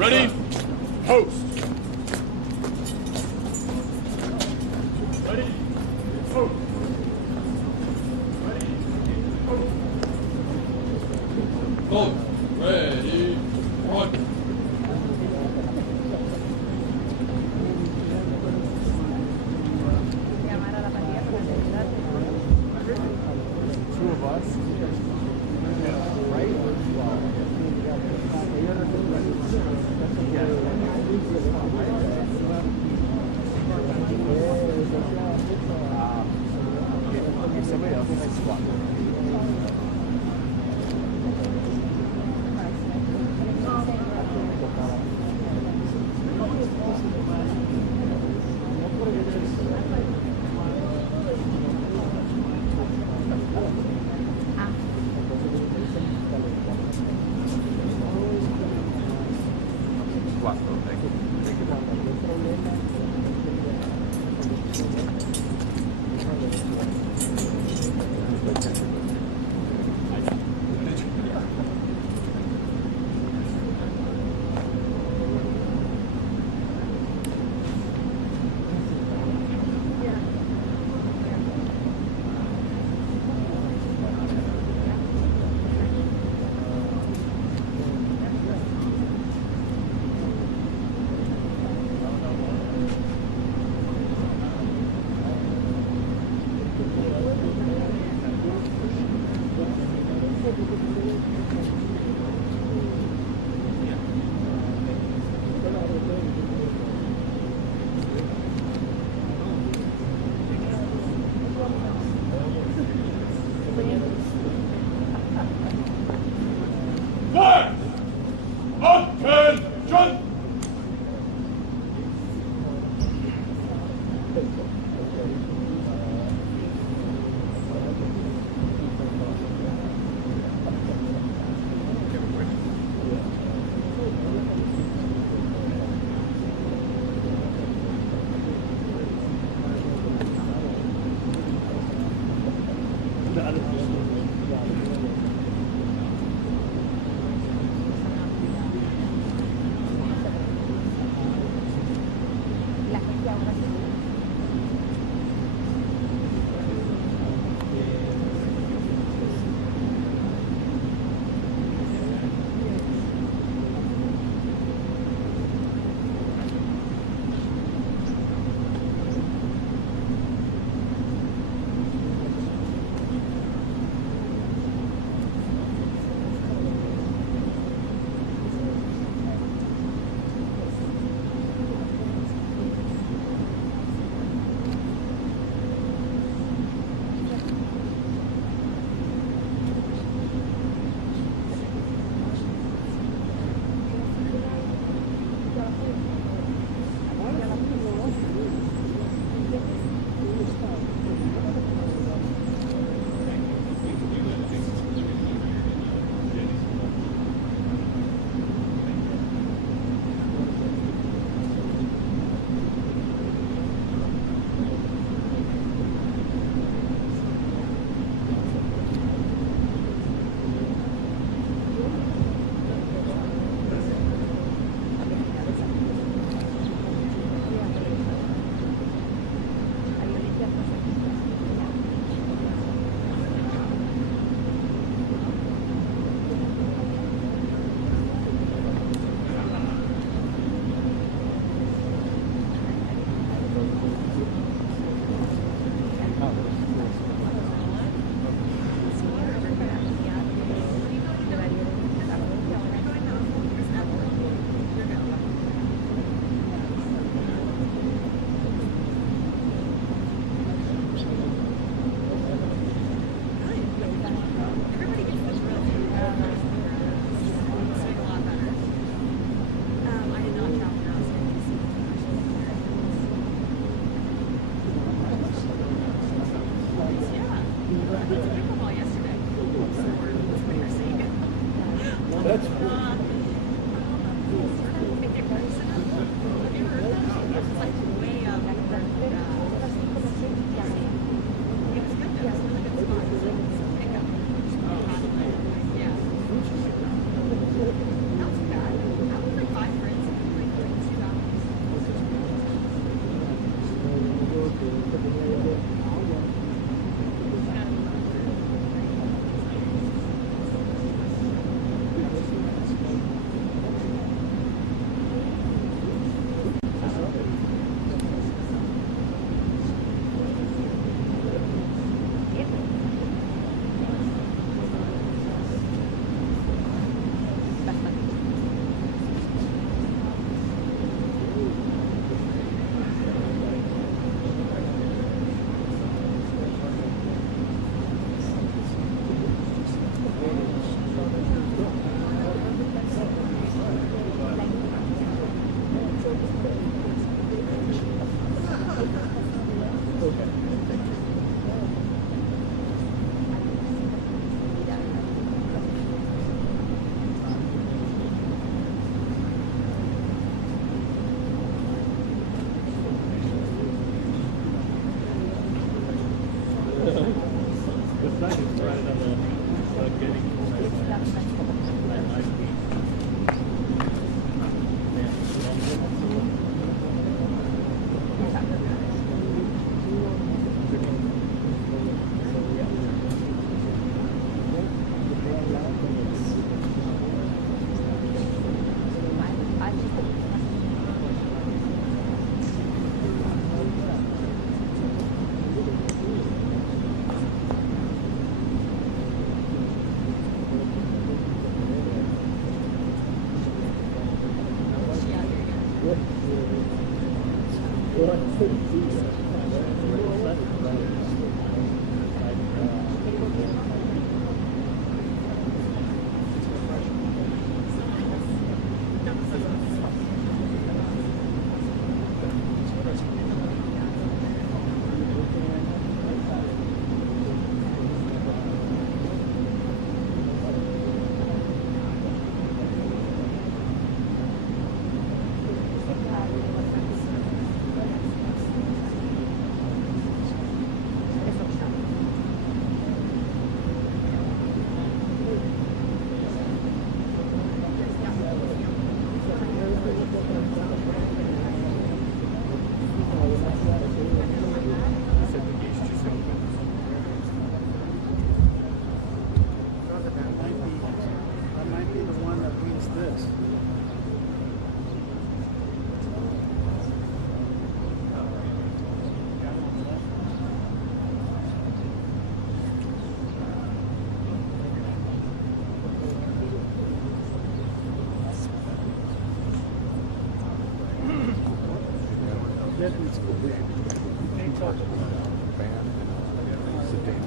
Ready? Post.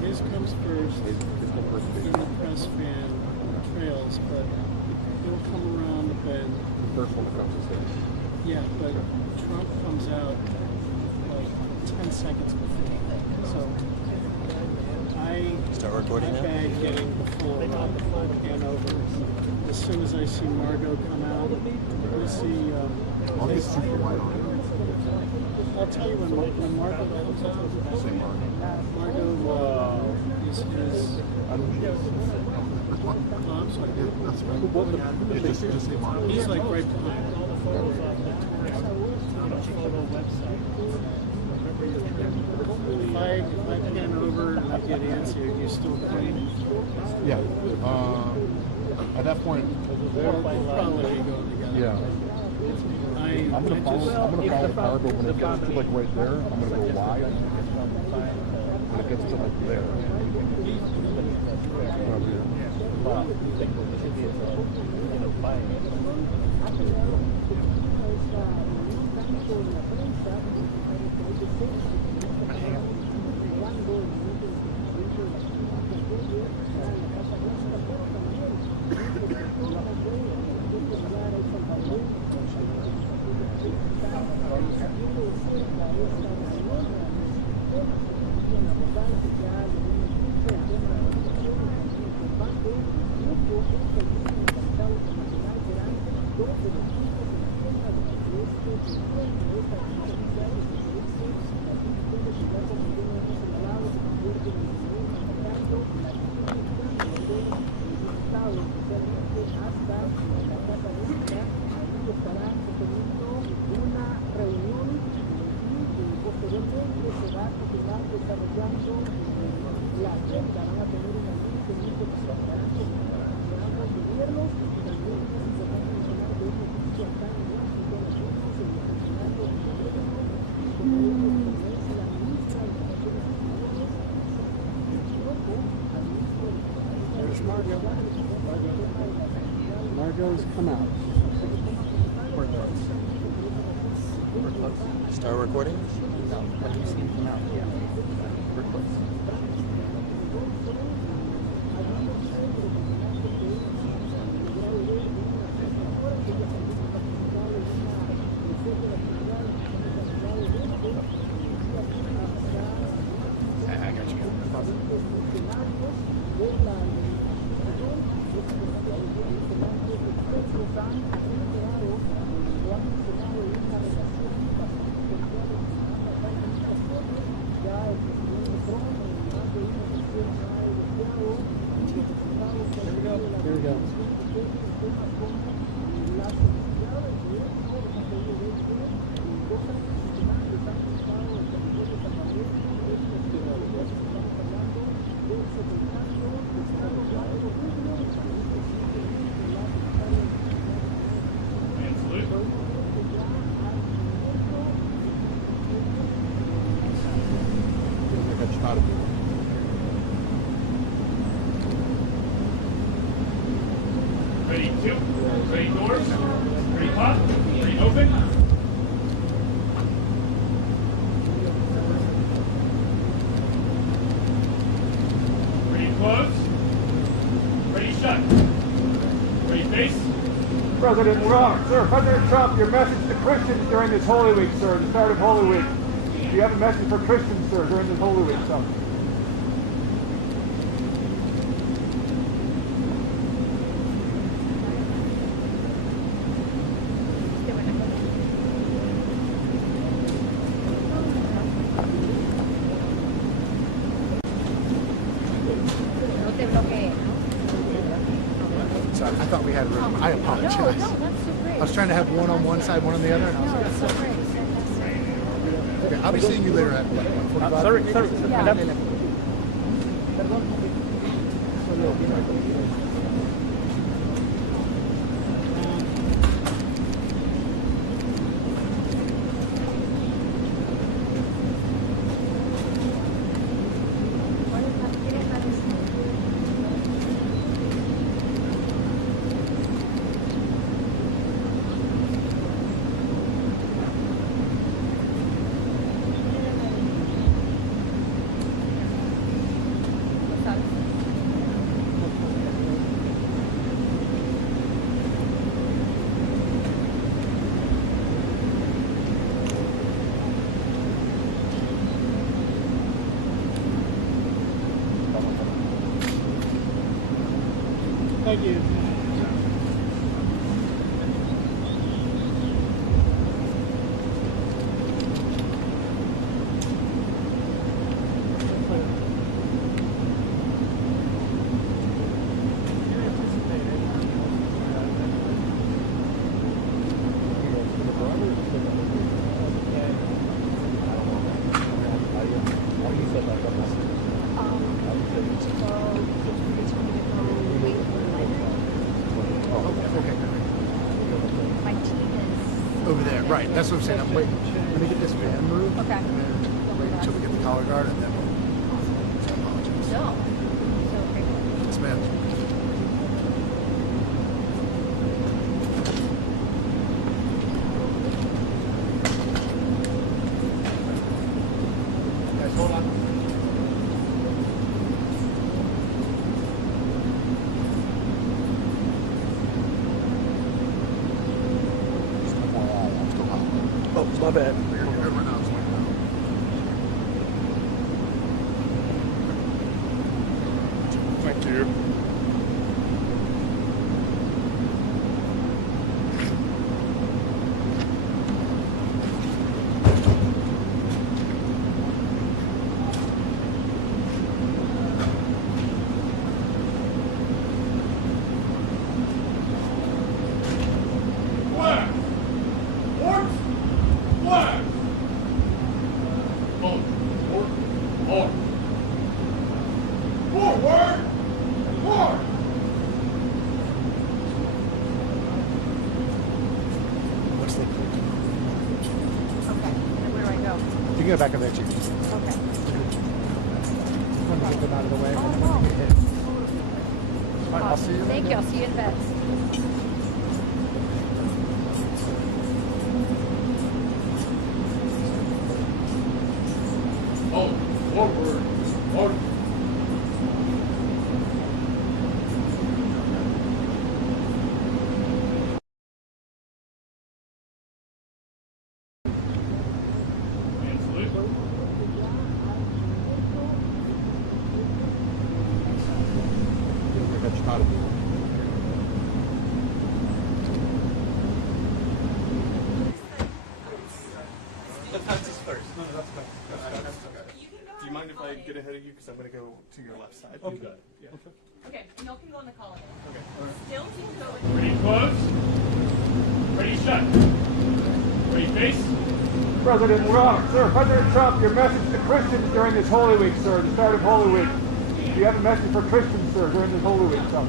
His comes first, and the press van trails, but it'll come around the bend. The first one that comes is there. Yeah, but Trump comes out like 10 seconds before. So I bag getting before Hanover. As soon as I see Margot come out, I see. I'll get super white on it. I'll tell you when Margot comes out. Margot is I'm sorry. That's right. Just say Margot. He's like right behind. If I pan over and I get answered, you still playing? Yeah. At that point, we'll probably go together. Yeah. I'm gonna follow the car, but when it gets to like right there, I'm gonna go wide. When it gets to like there. Margot's come out. Start recording? No, have you seen come out? Yeah. We're close. I got you. President Trump, sir, President Trump, your message to Christians during this Holy Week, sir, the start of Holy Week. Do you have a message for Christians, sir, during this Holy Week, sir? Sorry, I thought we had room. I apologize. No, that's so great. I was trying to have one on one side, one on the other, and I was No, like, that's so great. Fantastic. okay, I'll be seeing you later at what, 1:45? Sorry. Yeah. Thank you. Over there, right. That's what I'm saying. I'm waiting. Let me get this van moved. Okay. And then wait until we get the collar guard, and then we'll. So I apologize. No. So great. Yes, ma'am. Guys, hold on. Oh, my bad. Everyone else went down. Thank you. What's the Okay. And where do I go? You can go back up there, Chief. Okay. I'm going to get them out of the way. And then Oh, when we get hit. All right, I'll see you. Thank you. I'll see you in bed. Do you mind if I get ahead of you? Because I'm going to go to your left side. Okay. Yeah. Okay, y'all can go on the call. Okay. Still keep going. Ready close. Ready shut. Ready face. President Trump, sir, President Trump, your message to Christians during this Holy Week, sir, the start of Holy Week. Do you have a message for Christians, sir, during this Holy Week, sir?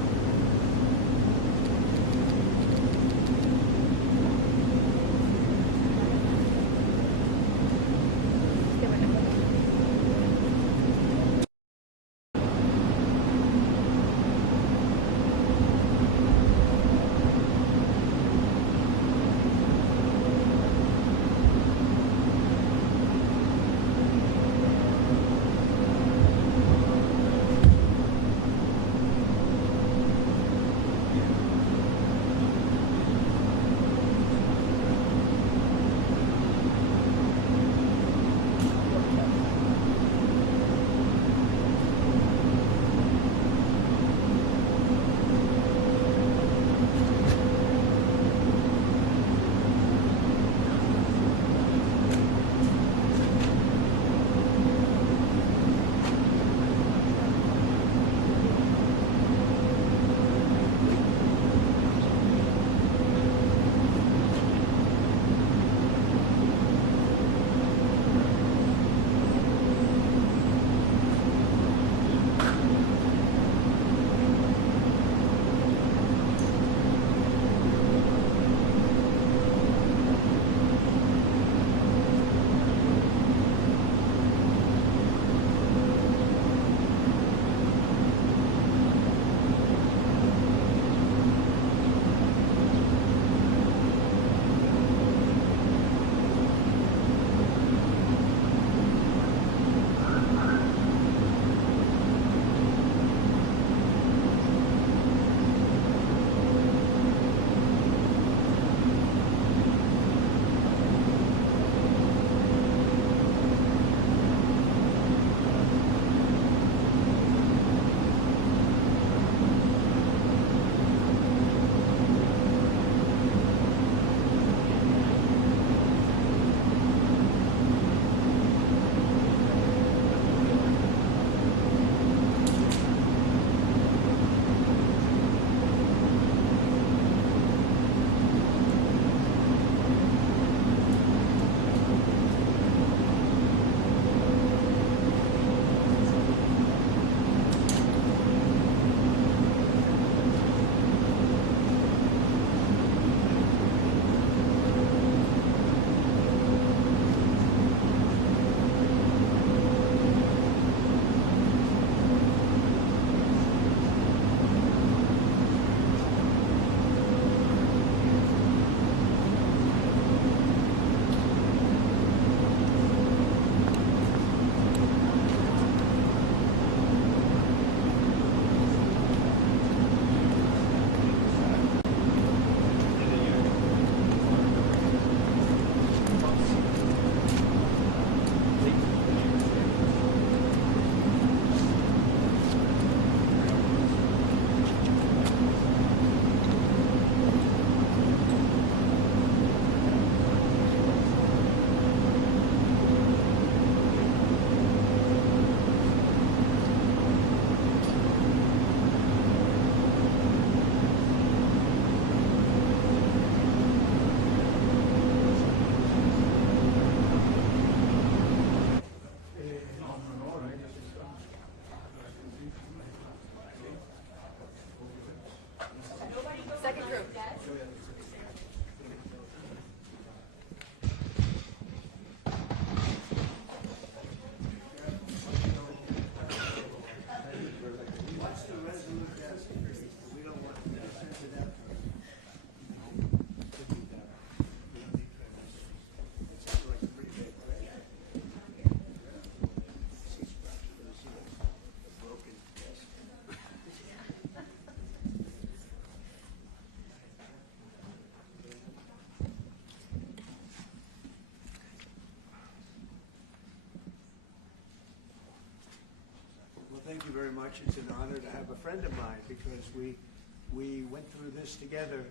thank you very much. It's an honor to have a friend of mine because we went through this together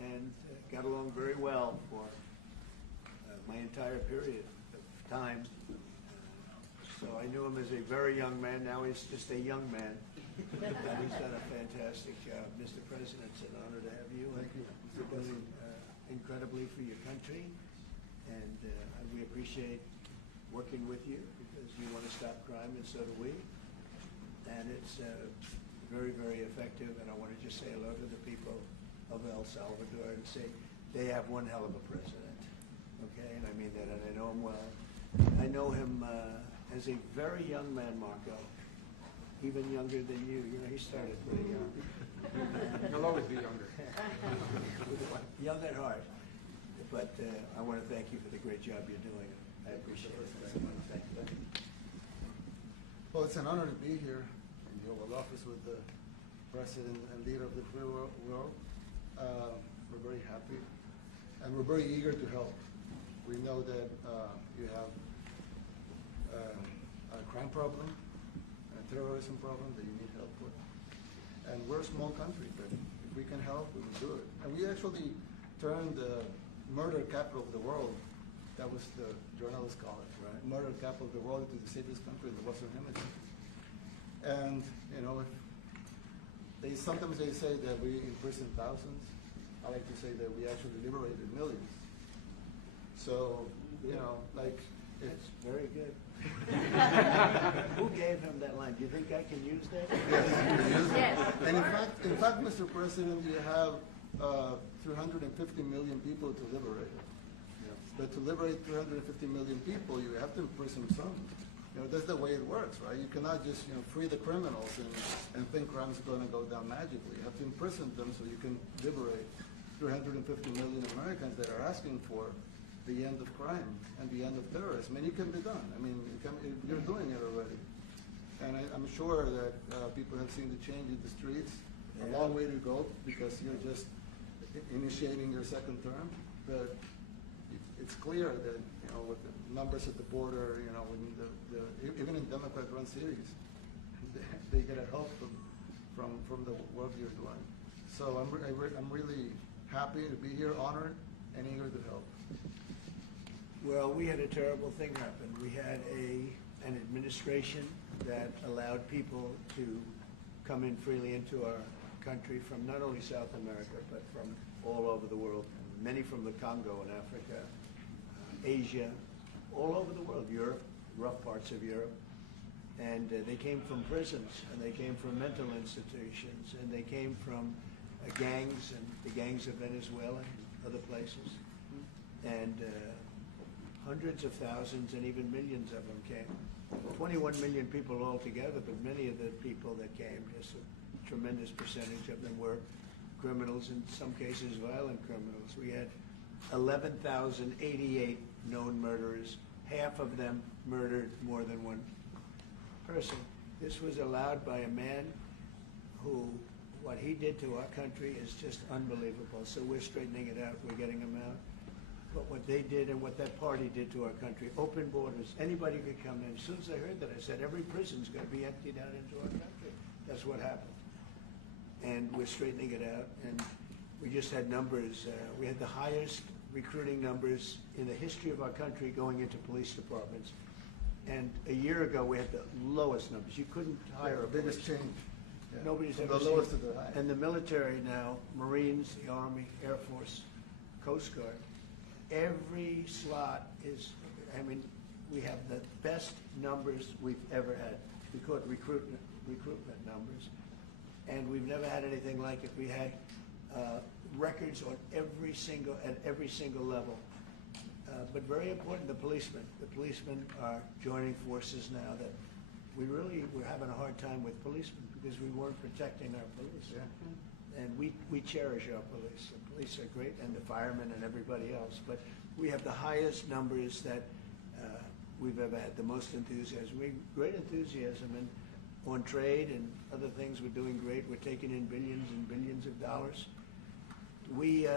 and got along very well for my entire period of time. So I knew him as a very young man. Now he's just a young man. And he's done a fantastic job. Mr. President, it's an honor to have you. Thank you. You're doing incredibly for your country. And we appreciate working with you because you want to stop crime, and so do we. And it's very, very effective. And I want to just say hello to the people of El Salvador and say they have one hell of a president. Okay, and I mean that, and I know him well. I know him as a very young man, Marco, even younger than you. You know, he started pretty young. He'll always be younger. Young at heart. But I want to thank you for the great job you're doing. I appreciate it very much. Thank you. Well, it's an honor to be here in the Oval Office with the President and leader of the free world. We're very happy, and we're very eager to help. We know that you have a crime problem, a terrorism problem that you need help with. And we're a small country, but if we can help, we will do it. And we actually turned the murder capital of the world, that was the journalists call it, right? Murder capital of the world, into the safest country in the Western Hemisphere. And, you know, sometimes they say that we imprison thousands. I like to say that we actually liberated millions. So, you know, like, it's very good. Who gave him that line? Do you think I can use that? Yes. And in fact, Mr. President, you have 350 million people to liberate. Yeah. But to liberate 350 million people, you have to imprison some. You know, that's the way it works, right? You cannot just, you know, free the criminals and think crime's going to go down magically. You have to imprison them so you can liberate 350 million Americans that are asking for the end of crime and the end of terrorism. And it can be done. I mean, you're doing it already. And I'm sure that people have seen the change in the streets. A long way to go because you're just initiating your second term. But it's clear that, you know, with the numbers at the border, you know, when even in Democrat-run cities, they get a help from the work you're doing. So I'm really happy to be here, honored, and eager to help. Well, we had a terrible thing happen. We had an administration that allowed people to come in freely into our country from not only South America, but from all over the world, many from the Congo in Africa, Asia, all over the world, Europe, rough parts of Europe. And they came from prisons, and they came from mental institutions, and they came from gangs, and the gangs of Venezuela and other places. And hundreds of thousands and even millions of them came. 21 million people altogether, but many of the people that came, just a tremendous percentage of them were criminals, in some cases violent criminals. We had 11,088 known murderers. Half of them murdered more than one person. This was allowed by a man who, what he did to our country is just unbelievable. So we're straightening it out. We're getting them out. But what they did and what that party did to our country, open borders, anybody could come in. As soon as I heard that, I said, every prison's going to be emptied out into our country. That's what happened. And we're straightening it out. And we just had numbers. We had the highest recruiting numbers in the history of our country going into police departments. And a year ago, we had the lowest numbers. You couldn't hire a biggest change. Yeah. Nobody's From ever the seen lowest to the highest. And the military now, Marines, the Army, Air Force, Coast Guard, every slot is, I mean, we have the best numbers we've ever had. We call it recruitment numbers. And we've never had anything like it. We had records on at every single level. But very important, the policemen. The policemen are joining forces now that we're having a hard time with policemen because we weren't protecting our police. Yeah. And we cherish our police. The police are great, and the firemen and everybody else. But we have the highest numbers that we've ever had, the most enthusiasm. Great enthusiasm. And on trade and other things, we're doing great. We're taking in billions and billions of dollars. We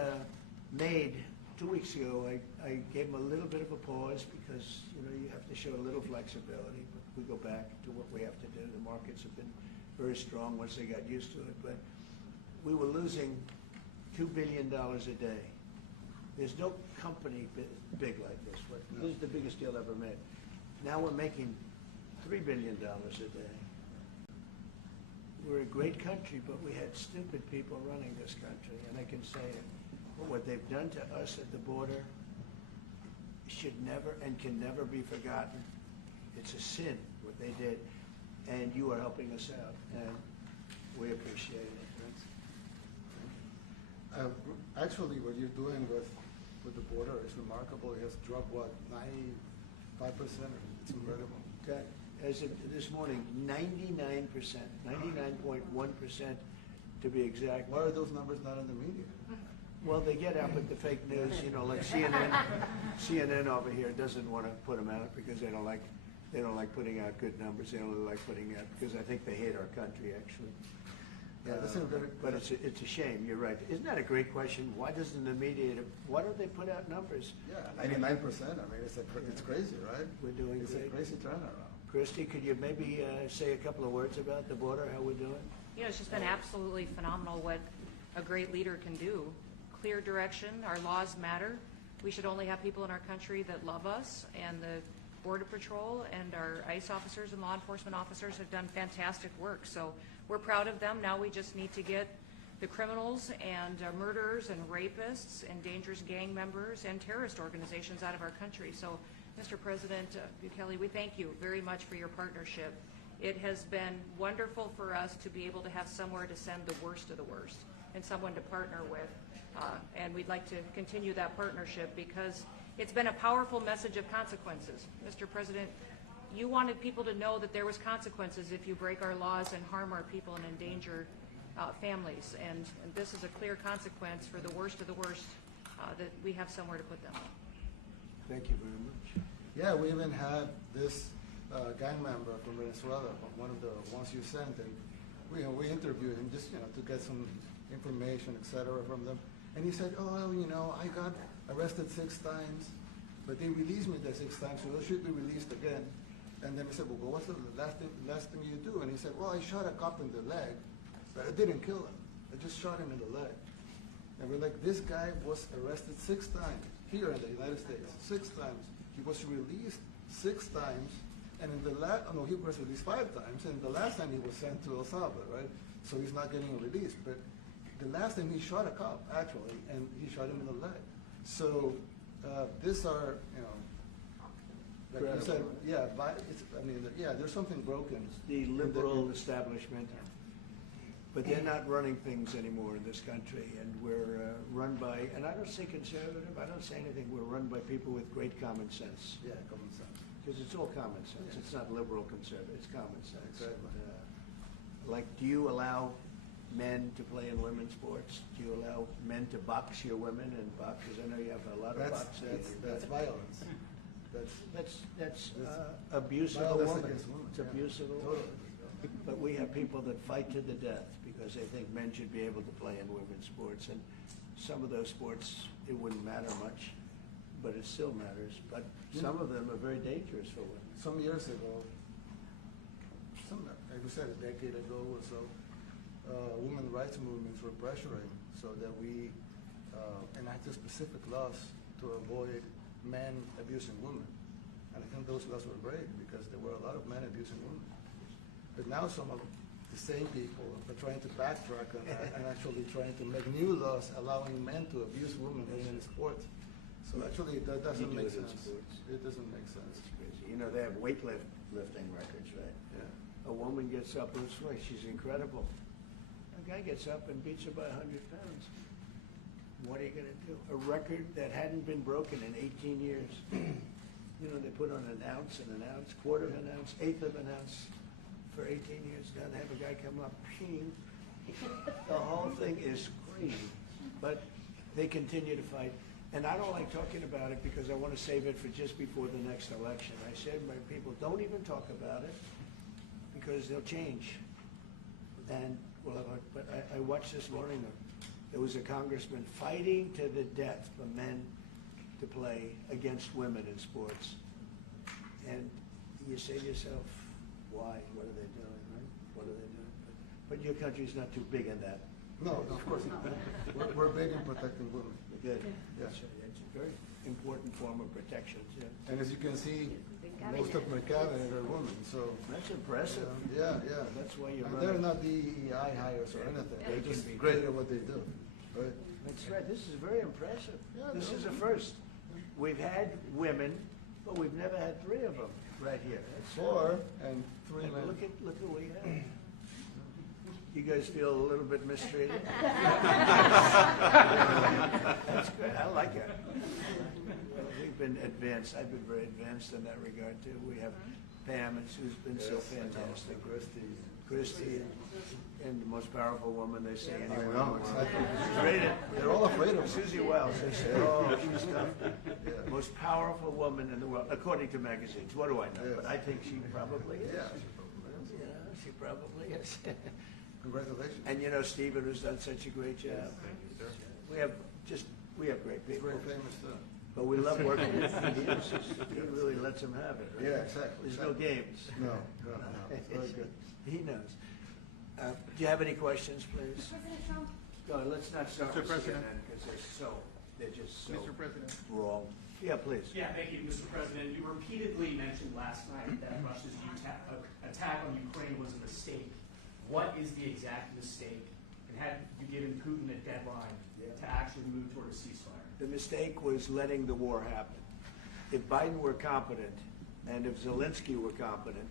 made 2 weeks ago, I gave them a little bit of a pause because, you know, you have to show a little flexibility. But we go back to what we have to do. The markets have been very strong once they got used to it. But we were losing $2 billion a day. There's no company big like this. This is the biggest deal ever made. Now we're making $3 billion a day. We're a great country, but we had stupid people running this country, and I can say it. But what they've done to us at the border should never and can never be forgotten. It's a sin, what they did, and you are helping us out, and we appreciate it. Actually, what you're doing with the border is remarkable. It has dropped, what, 95%? It's incredible. Okay. As of this morning, 99%, 99.1% to be exact. Why are those numbers not in the media? Well, they get out with the fake news, you know, like CNN over here doesn't want to put them out because they don't like putting out good numbers. They only like putting out because I think they hate our country, actually. Yeah, but it's a shame. You're right. Isn't that a great question? Why doesn't the media? Why don't they put out numbers? Yeah, 99%. I mean, it's crazy, right? We're doing it's great. A crazy turnaround. Christy, could you maybe say a couple of words about the border? How we're doing? You know, it's just been absolutely phenomenal what a great leader can do. Clear direction. Our laws matter. We should only have people in our country that love us, and the Border Patrol and our ICE officers and law enforcement officers have done fantastic work. So we're proud of them. Now we just need to get the criminals and murderers and rapists and dangerous gang members and terrorist organizations out of our country. So, Mr. President Bukele, we thank you very much for your partnership. It has been wonderful for us to be able to have somewhere to send the worst of the worst and someone to partner with. And we'd like to continue that partnership because it's been a powerful message of consequences. Mr. President, you wanted people to know that there was consequences if you break our laws and harm our people and endanger families. And this is a clear consequence for the worst of the worst that we have somewhere to put them. Thank you very much. Yeah, we even had this gang member from Venezuela, one of the ones you sent, and we interviewed him just, you know, to get some information, etc., from them. And he said, oh, you know, I got arrested 6 times, but they released me the 6 times, so I should be released again. And then we said, well, what's the last thing you do? And he said, well, I shot a cop in the leg, but I didn't kill him. I just shot him in the leg. And we're like, this guy was arrested 6 times here in the United States, 6 times. He was released 6 times, and in the he was released 5 times, and the last time he was sent to El Salvador, right? So he's not getting released. But the last time he shot a cop, actually, and he shot him in the leg. So these are, you know, like you said, yeah, there's something broken. It's the liberal establishment, but they're not running things anymore in this country, and we're run by, and I don't say conservative, I don't say anything, we're run by people with great common sense. Yeah, common sense. Because it's all common sense. Yeah. It's not liberal conservative, it's common sense. Exactly. And, like, do you allow men to play in women's sports? Do you allow men to box your women and box? Because I know you have a lot of boxing. That's violence. That's abuse of a woman. It's abuse of a woman. But we have people that fight to the death because they think men should be able to play in women's sports. And some of those sports, it wouldn't matter much, but it still matters. But some of them are very dangerous for women. Some years ago, like we said, a decade ago or so, women's rights movements were pressuring so that we enacted specific laws to avoid men abusing women. And I think those laws were great because there were a lot of men abusing women. But now some of the same people are trying to backtrack on that and actually trying to make new laws allowing men to abuse women in sports. So actually that doesn't make sense. It doesn't make sense. It's crazy. You know, they have weightlifting records, right? Yeah. A woman gets up and swings. She's incredible. A guy gets up and beats her by 100 pounds. What are you going to do? A record that hadn't been broken in 18 years. You know, they put on an ounce, quarter of an ounce, eighth of an ounce for 18 years. Now they have a guy come up, ping. The whole thing is crazy. But they continue to fight. And I don't like talking about it because I want to save it for just before the next election. I said to my people, don't even talk about it because they'll change. And but I watched this morning, there was a congressman fighting to the death for men to play against women in sports. And you say to yourself, why? What are they doing, right? What are they doing? But your country's not too big in that. No, of course not. We're big in protecting women. Good. Yeah. It's a very important form of protection, yeah. And as you can see, most of my cabinet are women, so. That's impressive. Yeah. That's why you're And running. they're not DEI hires or anything. They They're can just be great good. at what they do, right? That's right. This is very impressive. Yeah, This no. is a first. We've had women, but we've never had 3 of them right here. That's 4 and 3 men. Look at what we have. You guys feel a little bit mistreated? That's good. I like it. We've been advanced. I've been very advanced in that regard too. We have Pam, who's been so fantastic. Christy, and the most powerful woman they say anywhere. I know, exactly. They're all afraid of her. Susie Wells. They say, oh, she's tough. Yeah. Most powerful woman in the world, according to magazines. What do I know? Yeah. But I think she probably is. Yeah. She probably is. Congratulations. And you know Stephen, who's done such a great job. We have great people. Very famous too. But we love working with him. He really lets them have it. Right? Yeah, exactly. There's no games. No. It's very good. He knows. Do you have any questions, please? President Trump. No, let's not start Mr. with President. CNN because they're just so Mr. President. wrong. Yeah, please. Yeah, thank you, Mr. President. You repeatedly mentioned last night that Russia's attack on Ukraine was a mistake. What is the exact mistake? And had you given Putin a deadline to actually move toward a ceasefire? The mistake was letting the war happen. If Biden were competent, and if Zelensky were competent,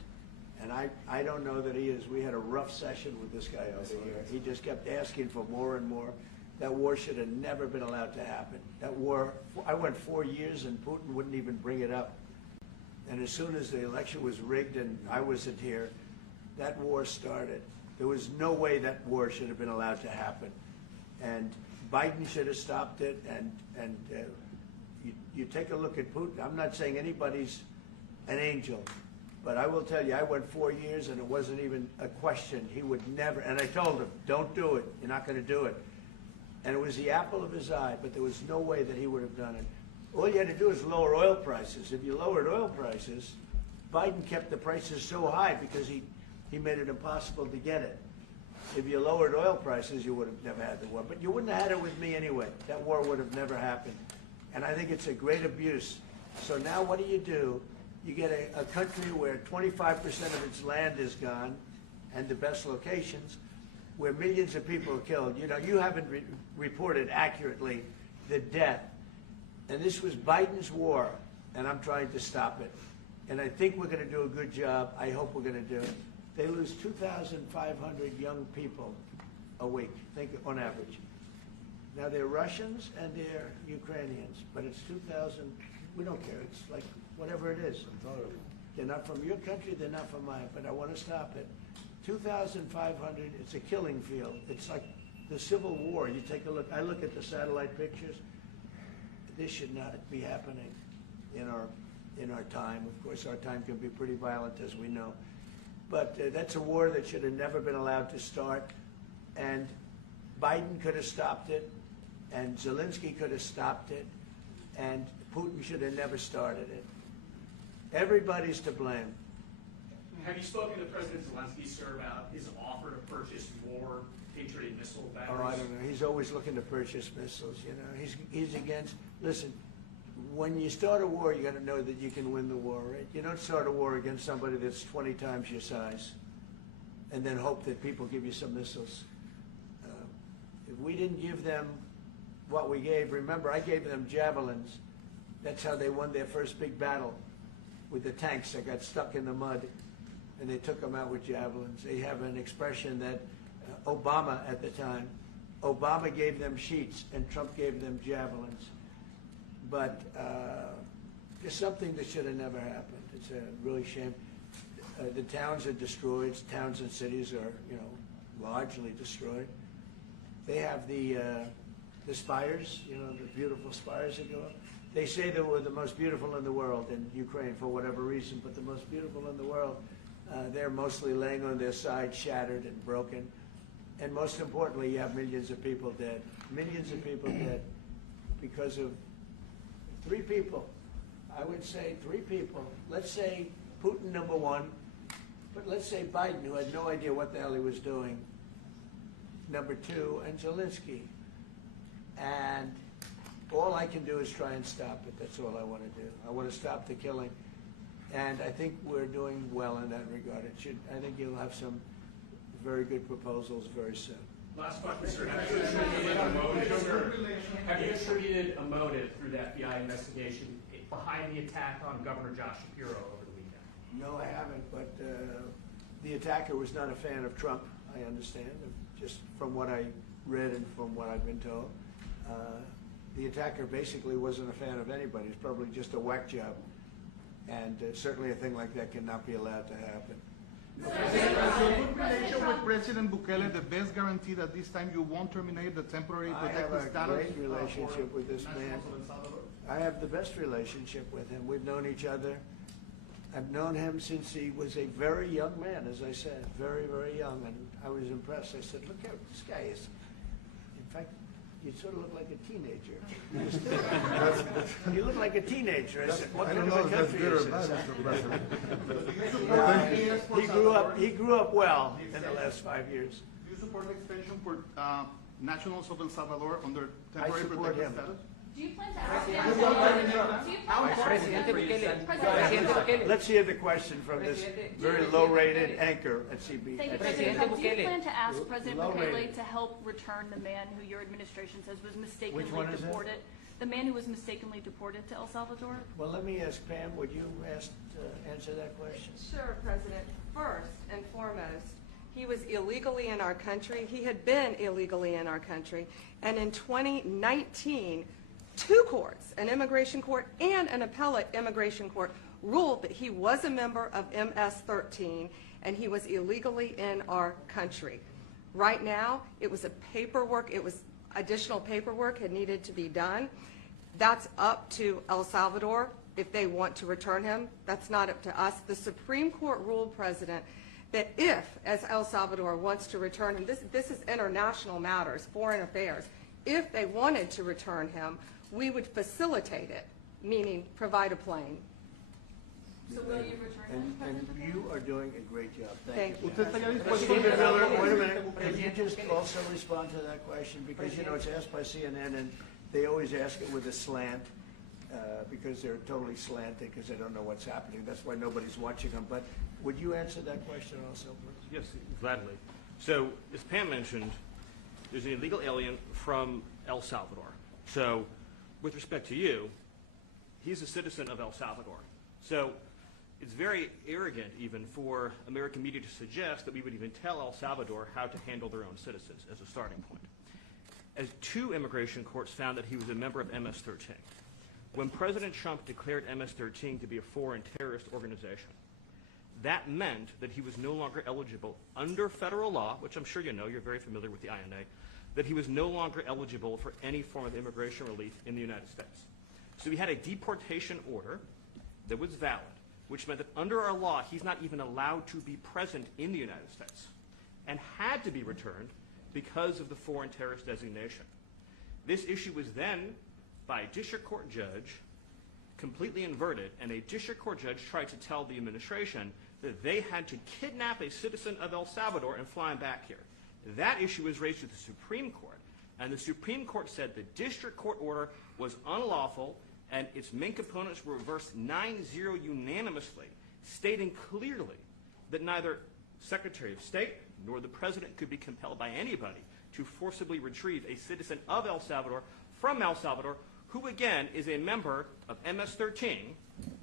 and I don't know that he is. We had a rough session with this guy over here. He just kept asking for more and more. That war should have never been allowed to happen. That war, I went 4 years and Putin wouldn't even bring it up. And as soon as the election was rigged and I wasn't here, that war started. There was no way that war should have been allowed to happen. And Biden should have stopped it. And you take a look at Putin. I'm not saying anybody's an angel. But I will tell you, I went 4 years and it wasn't even a question. He would never, and I told him, don't do it. You're not going to do it. And it was the apple of his eye, but there was no way that he would have done it. All you had to do is lower oil prices. If you lowered oil prices, Biden kept the prices so high because he made it impossible to get it. If you lowered oil prices, you would have never had the war. But you wouldn't have had it with me anyway. That war would have never happened. And I think it's a great abuse. So now what do? You get a country where 25% of its land is gone, and the best locations, where millions of people are killed. You know, you haven't reported accurately the death. And this was Biden's war, and I'm trying to stop it. And I think we're going to do a good job. I hope we're going to do it. They lose 2,500 young people a week, think on average. Now they're Russians and they're Ukrainians, but it's 2,000. We don't care. It's like whatever it is. They're not from your country. They're not from mine. But I want to stop it. 2,500. It's a killing field. It's like the Civil War. You take a look. I look at the satellite pictures. This should not be happening in our time. Of course, our time can be pretty violent, as we know. But that's a war that should have never been allowed to start. And Biden could have stopped it, and Zelensky could have stopped it, and Putin should have never started it. Everybody's to blame. Have you spoken to President Zelensky, sir, about his offer to purchase more Patriot missile batteries? Oh, I don't know. He's always looking to purchase missiles. You know, he's against. Listen, when you start a war, you got to know that you can win the war, right? You don't start a war against somebody that's 20 times your size, and then hope that people give you some missiles. If we didn't give them what we gave, remember, I gave them javelins. That's how they won their first big battle with the tanks that got stuck in the mud, and they took them out with javelins. They have an expression that Obama at the time, Obama gave them sheets and Trump gave them javelins. But it's something that should have never happened. It's a really shame. The towns are destroyed. Towns and cities are, you know, largely destroyed. They have the spires, you know, the beautiful spires that go up. They say they were the most beautiful in the world in Ukraine for whatever reason, but the most beautiful in the world, they're mostly laying on their side, shattered and broken. And most importantly, you have millions of people dead. Millions of people dead because of Three people. I would say three people. Let's say Putin, number one. But let's say Biden, who had no idea what the hell he was doing, number two, and Zelensky. And all I can do is try and stop it. That's all I want to do. I want to stop the killing. And I think we're doing well in that regard. I think you'll have some very good proposals very soon. Last question, sir. Have you attributed a motive through the FBI investigation behind the attack on Governor Josh Shapiro over the weekend? No, I haven't, but the attacker was not a fan of Trump, I understand, just from what I read and from what I've been told. The attacker basically wasn't a fan of anybody. It's probably just a whack job. And certainly a thing like that cannot be allowed to happen. Good relation with President Bukele, the best guarantee that this time you won't terminate the temporary protected status? I have a great relationship with this man. I have the best relationship with him. We've known each other. I've known him since he was a very young man, as I said, very, very young, and I was impressed. I said, look at this guy is. In fact, you sort of look like a teenager. You look like a teenager. I said, what kind of a country is this? He grew up well in the last 5 years. Do you support the extension for nationals of El Salvador under temporary support protected him. status? Do you plan to ask him? Let's hear the question from this very low-rated anchor at CB. Thank you, President. Do you plan to ask President Bukele to help return the man who your administration says was mistakenly deported? The man who was mistakenly deported to El Salvador? Well, let me ask Pam, would you answer that question? Sure, President. First and foremost, he was illegally in our country. He had been illegally in our country. And in 2019, two courts, an immigration court and an appellate immigration court, ruled that he was a member of MS-13 and he was illegally in our country. Right now, it was additional paperwork had needed to be done. That's up to El Salvador if they want to return him. That's not up to us. The Supreme Court ruled, President, that if, as El Salvador wants to return him, this is international matters, foreign affairs, if they wanted to return him, we would facilitate it, meaning provide a plane. So will you return him, And you are doing a great job. Thank you. Stephen Miller, wait a minute. Can you just also respond to that question? Because, you know, it's asked by CNN, and they always ask it with a slant, because they're totally slanted because they don't know what's happening. That's why nobody's watching them. But would you answer that question also, please? Yes, gladly. So, as Pam mentioned, there's an illegal alien from El Salvador. So, with respect to you, he's a citizen of El Salvador. So, it's very arrogant even for American media to suggest that we would even tell El Salvador how to handle their own citizens as a starting point. As two immigration courts found that he was a member of MS-13. When President Trump declared MS-13 to be a foreign terrorist organization, that meant that he was no longer eligible under federal law, which I'm sure you know, you're very familiar with the INA, that he was no longer eligible for any form of immigration relief in the United States. So we had a deportation order that was valid, which meant that under our law, he's not even allowed to be present in the United States and had to be returned because of the foreign terrorist designation. This issue was then, by a district court judge, completely inverted, and a district court judge tried to tell the administration that they had to kidnap a citizen of El Salvador and fly him back here. That issue was raised to the Supreme Court, and the Supreme Court said the district court order was unlawful, and its main components were reversed 9-0 unanimously, stating clearly that neither Secretary of State nor the President could be compelled by anybody to forcibly retrieve a citizen of El Salvador from El Salvador, who again is a member of MS-13,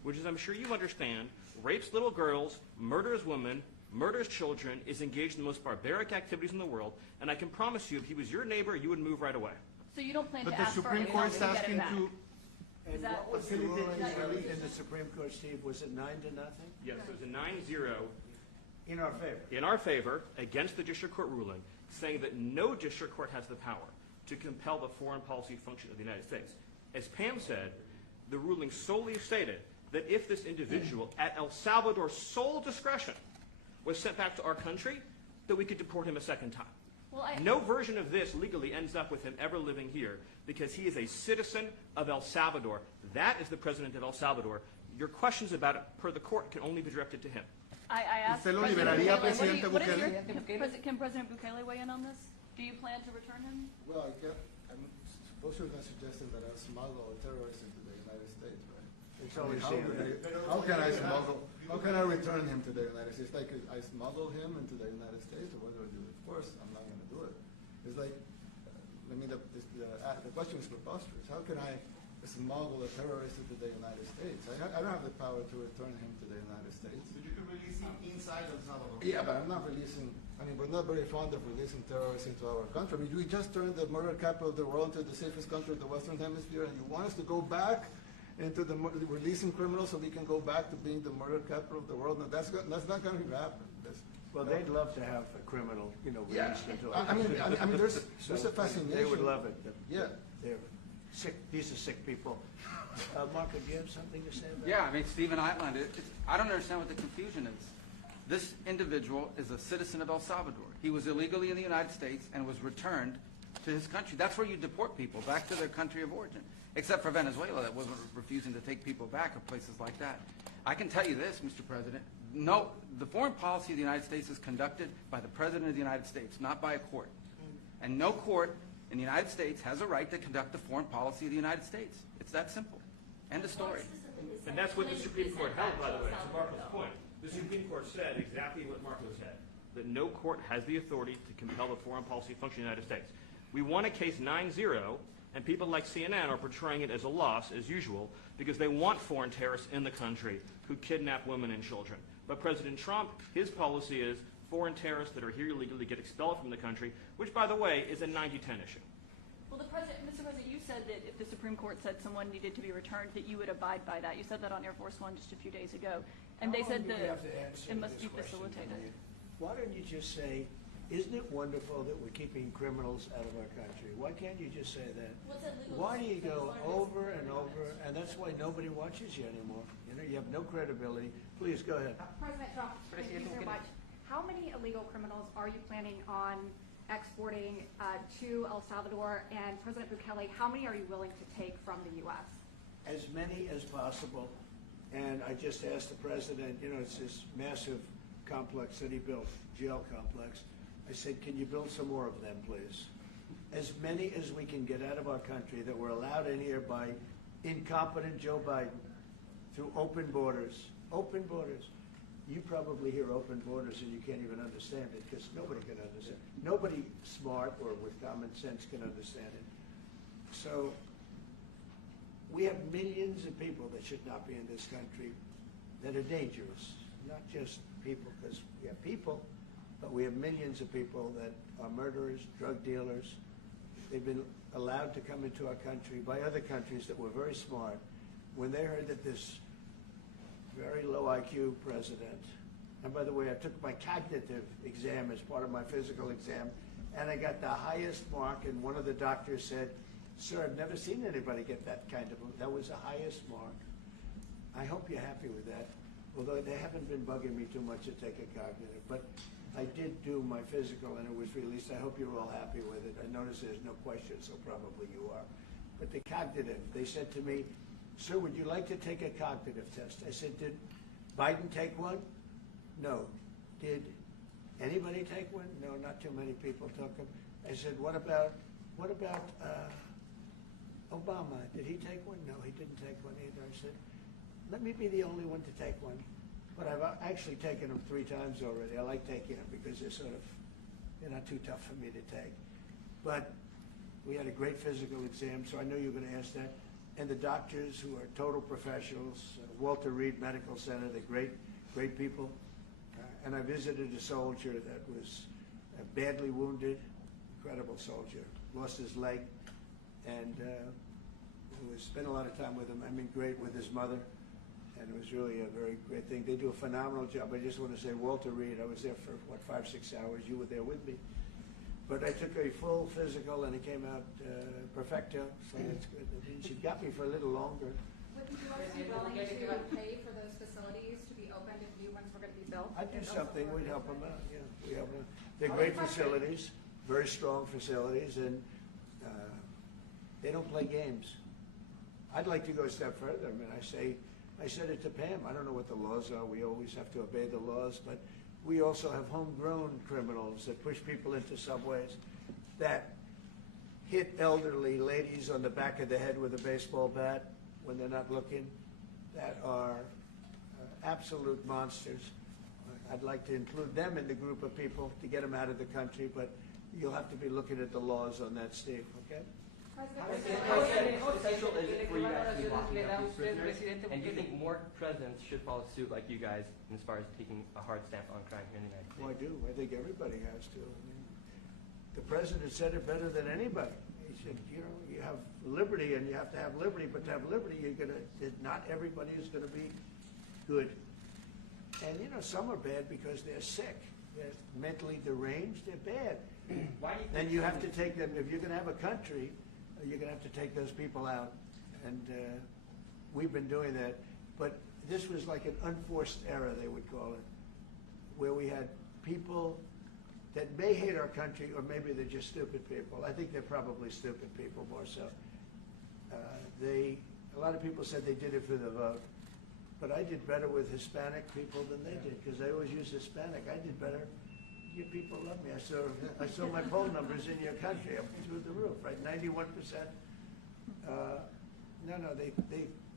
which, as I'm sure you understand, rapes little girls, murders women, murders children, is engaged in the most barbaric activities in the world, and I can promise you, if he was your neighbor, you would move right away. So you don't plan But to the ask for Supreme anyone Court is to get asking him back? to... And what was the ruling in the Supreme Court, Steve? Was it 9-0? Yes, it was a 9-0 in our favor. In our favor, against the district court ruling, saying that no district court has the power to compel the foreign policy function of the United States. As Pam said, the ruling solely stated that if this individual, at El Salvador's sole discretion, was sent back to our country, that we could deport him a second time. Well, No version of this legally ends up with him ever living here because he is a citizen of El Salvador. That is the president of El Salvador. Your questions about it, per the court, can only be directed to him. I asked ¿Usted lo President liberaría, Bukele, Presidente what is Bukele? can President Bukele weigh in on this? Do you plan to return him? Well, I'm suppose you're not suggesting that I smuggle a terrorist into the United States, right? It's I mean, always how can I smuggle? How can I return him to the United States? Like I smuggle him into the United States, or what do I do? Of course, I'm not going to do it. It's like, I mean, the question is preposterous. How can I smuggle a terrorist into the United States? I don't have the power to return him to the United States. But you can release him inside El Salvador. Yeah, but I'm not releasing. I mean, we're not very fond of releasing terrorists into our country. I mean, we just turned the murder capital of the world into the safest country of the Western Hemisphere, and you want us to go back into releasing criminals so we can go back to being the murder capital of the world? No, that's not going to happen. Well, they'd love to have a criminal, released into our I mean, there's a fascination. They would love it. Yeah. They're sick. These are sick people. Marco, do you have something to say about Yeah, I mean, Stephen outlined it. I don't understand what the confusion is. This individual is a citizen of El Salvador. He was illegally in the United States and was returned to his country. That's where you deport people, back to their country of origin. Except for Venezuela, that wasn't refusing to take people back, or places like that. I can tell you this, Mr. President. No, the foreign policy of the United States is conducted by the President of the United States, not by a court. And no court in the United States has a right to conduct the foreign policy of the United States. It's that simple. End of story. And that's what the Supreme Court held, by the way, to Marco's point. The Supreme Court said exactly what Marco said, that no court has the authority to compel the foreign policy function of the United States. We won a case 9-0, and people like CNN are portraying it as a loss, as usual, because they want foreign terrorists in the country who kidnap women and children. But President Trump, his policy is foreign terrorists that are here illegally get expelled from the country, which, by the way, is a 90-10 issue. Well, Mr. President, you said that if the Supreme Court said someone needed to be returned, that you would abide by that. You said that on Air Force One just a few days ago. And they said that it must be facilitated. Why don't you just say, isn't it wonderful that we're keeping criminals out of our country? Why can't you just say that? Why do you go over and over? And that's why nobody watches you anymore. You have no credibility. Please, go ahead. President Trump, thank you very much. How many illegal criminals are you planning on exporting to El Salvador? And President Bukele, how many are you willing to take from the U.S.? As many as possible. And I just asked the president, it's this massive complex that he built, jail complex. I said, can you build some more of them, please? As many as we can get out of our country that were allowed in here by incompetent Joe Biden through open borders. Open borders. You probably hear open borders and you can't even understand it because nobody can understand. Nobody smart or with common sense can understand it. So we have millions of people that should not be in this country that are dangerous. Not just people, because we have people, but we have millions of people that are murderers, drug dealers. They've been allowed to come into our country by other countries that were very smart. When they heard that this very low IQ president, and by the way, I took my cognitive exam as part of my physical exam, and I got the highest mark, and one of the doctors said, sir, I've never seen anybody get that kind of, that was the highest mark. I hope you're happy with that, although they haven't been bugging me too much to take a cognitive, but I did do my physical and it was released. I hope you're all happy with it. I notice there's no question, so probably you are. But the cognitive, they said to me, sir, would you like to take a cognitive test? I said, did Biden take one? No. Did anybody take one? No, not too many people took them. I said, what about Obama? Did he take one? No, he didn't take one either. I said, let me be the only one to take one. But I've actually taken them 3 times already. I like taking them because they're not too tough for me to take. But we had a great physical exam, so I know you're going to ask that. And the doctors who are total professionals, Walter Reed Medical Center, they're great people. And I visited a soldier that was badly wounded, incredible soldier, lost his leg, and spent a lot of time with him. I mean, great with his mother, and it was really a very great thing. They do a phenomenal job. I just want to say, Walter Reed, I was there for, 5-6 hours. You were there with me. But I took a full physical, and it came out perfecto, so that's good. She got me for a little longer. Would the U.S. be willing to pay for those facilities to be opened if new ones were going to be built? I'd do something. We'd help them out, yeah. We help them. They're great facilities. very strong facilities, and they don't play games. I'd like to go a step further. I mean, I said it to Pam. I don't know what the laws are. We always have to obey the laws, but we also have homegrown criminals that push people into subways, that hit elderly ladies on the back of the head with a baseball bat when they're not looking, that are absolute monsters. I'd like to include them in the group of people to get them out of the country, but you'll have to be looking at the laws on that, Steve, okay? How essential is it for you guys to be locking up these prisoners? And do you think more presidents should follow suit like you guys as far as taking a hard stamp on crime here in the United States? Well, I do. I think everybody has to. I mean, the president said it better than anybody. He said, you know, you have liberty and you have to have liberty, but to have liberty, not everybody is going to be good. And, you know, some are bad because they're sick. They're mentally deranged. They're bad. Why do you think and you have to take them, if you're going to have a country, you're going to have to take those people out. And we've been doing that. But this was like an unforced error, they would call it, where we had people that may hate our country, or maybe they're just stupid people. I think they're probably stupid people more so. A lot of people said they did it for the vote. But I did better with Hispanic people than they did, because they always use Hispanic. I did better. You people love me. I saw my poll numbers in your country up through the roof, right? 91%.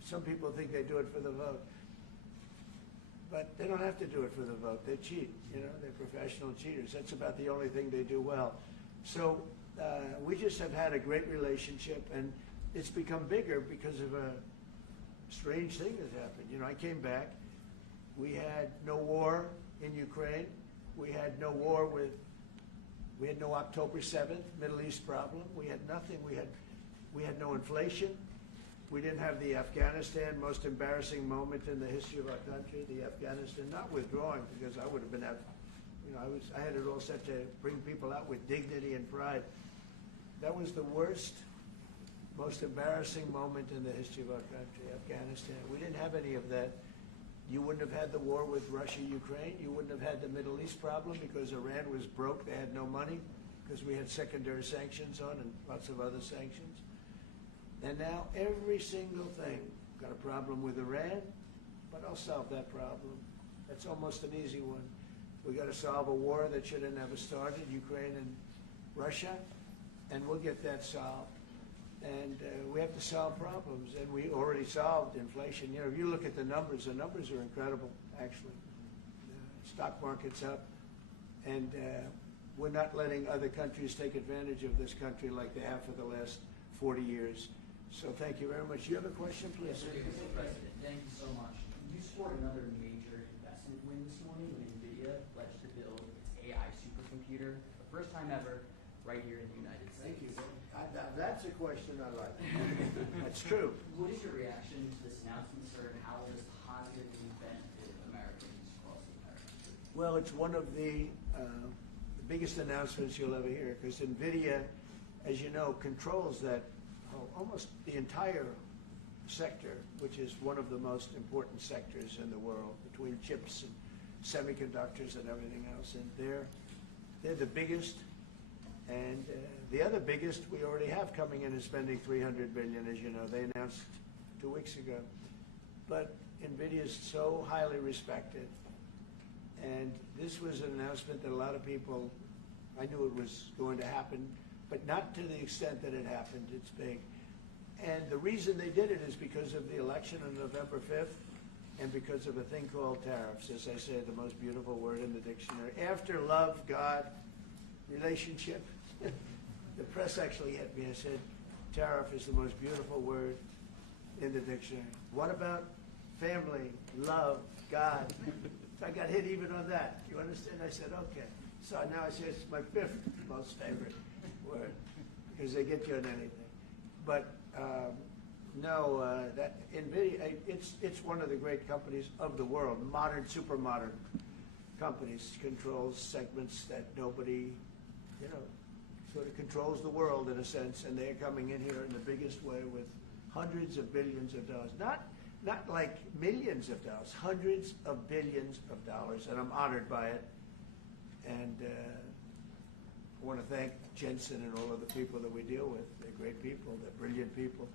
Some people think they do it for the vote. But they don't have to do it for the vote. They cheat, you know, they're professional cheaters. That's about the only thing they do well. So we just have had a great relationship, and it's become bigger because of a strange thing that happened. You know, I came back. We had no war in Ukraine. We had no war we had no October 7th Middle East problem. We had nothing. We had no inflation. We didn't have the Afghanistan most embarrassing moment in the history of our country. The Afghanistan, not withdrawing, because I would have been, you know, I had it all set to bring people out with dignity and pride. That was the worst, most embarrassing moment in the history of our country, Afghanistan. We didn't have any of that. You wouldn't have had the war with Russia, Ukraine. You wouldn't have had the Middle East problem because Iran was broke. They had no money because we had secondary sanctions on and lots of other sanctions. And now every single thing, got a problem with Iran, but I'll solve that problem. That's almost an easy one. We got to solve a war that should have never started, Ukraine and Russia, and we'll get that solved. And we have to solve problems, and we already solved inflation. You know, if you look at the numbers are incredible, actually. The stock market's up, and we're not letting other countries take advantage of this country like they have for the last 40 years. So thank you very much. You have a question, please? Yes, Mr. President, thank you so much. You scored another major investment win this morning when NVIDIA pledged to build its AI supercomputer, the first time ever, right here in the United States. Thank you. That's a question I like. That's true. What is your reaction to this announcement, sir, and how will this positively benefit Americans across America? Well, it's one of the biggest announcements you'll ever hear, because NVIDIA, as you know, controls that almost the entire sector, which is one of the most important sectors in the world, between chips and semiconductors and everything else. And they're the biggest. And the other biggest we already have coming in is spending $300 billion, as you know. They announced 2 weeks ago. But NVIDIA is so highly respected. And this was an announcement that a lot of people, I knew it was going to happen, but not to the extent that it happened. It's big. And the reason they did it is because of the election on November 5th and because of a thing called tariffs. As I say, the most beautiful word in the dictionary. After love, God, relationship. The press actually hit me and said, tariff is the most beautiful word in the dictionary. What about family, love, God? I got hit even on that. You understand? I said, okay. So now I say it's my 5th most favorite word, because they get you on anything. But that NVIDIA, it's one of the great companies of the world, modern, super modern companies, controls segments that nobody, you know, sort of controls the world in a sense, and they're coming in here in the biggest way with hundreds of billions of dollars. Not like millions of dollars, hundreds of billions of dollars, and I'm honored by it. And I want to thank Jensen and all of the people that we deal with. They're great people. They're brilliant people.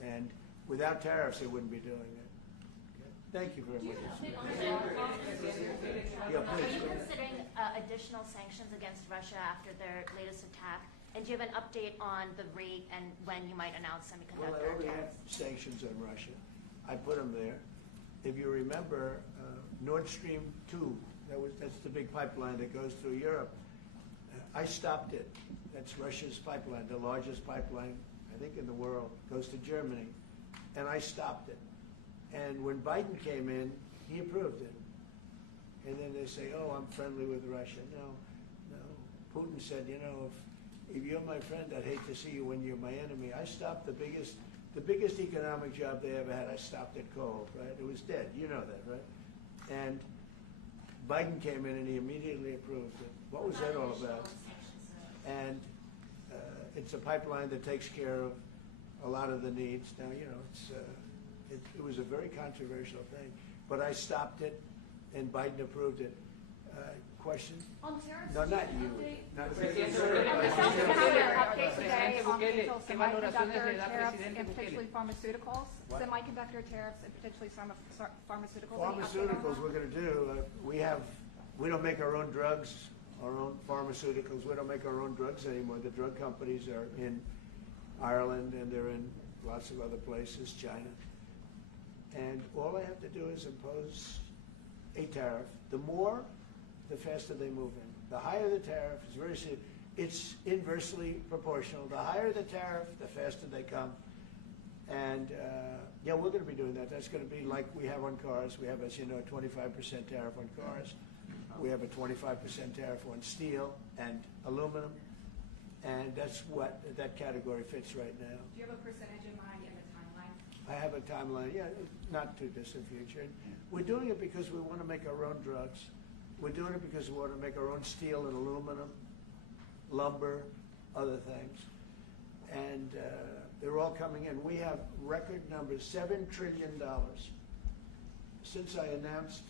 And without tariffs, they wouldn't be doing it. Okay? Thank you very much. Yeah, Are please. you considering additional sanctions against Russia after their latest attack? And do you have an update on the rate and when you might announce Well, semiconductor I already have tariffs? sanctions on Russia. I put them there. If you remember, Nord Stream 2, that's the big pipeline that goes through Europe. I stopped it. That's Russia's pipeline, the largest pipeline, I think, in the world. Goes to Germany. And I stopped it. And when Biden came in, he approved it. And then they say, oh, I'm friendly with Russia. No. Putin said, you know, if you're my friend, I'd hate to see you when you're my enemy. I stopped the biggest economic job they ever had. I stopped it cold, right? It was dead. You know that, right? And Biden came in and he immediately approved it. What was that all about? And it's a pipeline that takes care of a lot of the needs. Now, you know, it was a very controversial thing, but I stopped it, and Biden approved it. Question? On tariffs? No, not you. Not you. Update today on potential semiconductor tariffs and potentially pharmaceuticals. What? Semiconductor tariffs and potentially pharmaceuticals. Pharmaceuticals we're going to do. We don't make our own drugs, our own pharmaceuticals. We don't make our own drugs anymore. The drug companies are in Ireland and they're in lots of other places, China. And all I have to do is impose a tariff. The more, the faster they move in. The higher the tariff, is very simple. It's inversely proportional. The higher the tariff, the faster they come. And yeah, we're going to be doing that. That's going to be like we have on cars. We have, as you know, a 25% tariff on cars. We have a 25% tariff on steel and aluminum. And that's what that category fits right now. Do you have a percentage in mind and a timeline? I have a timeline, yeah, not too distant future. We're doing it because we want to make our own drugs. We're doing it because we want to make our own steel and aluminum, lumber, other things. And they're all coming in. We have record numbers, $7 trillion. Since I announced,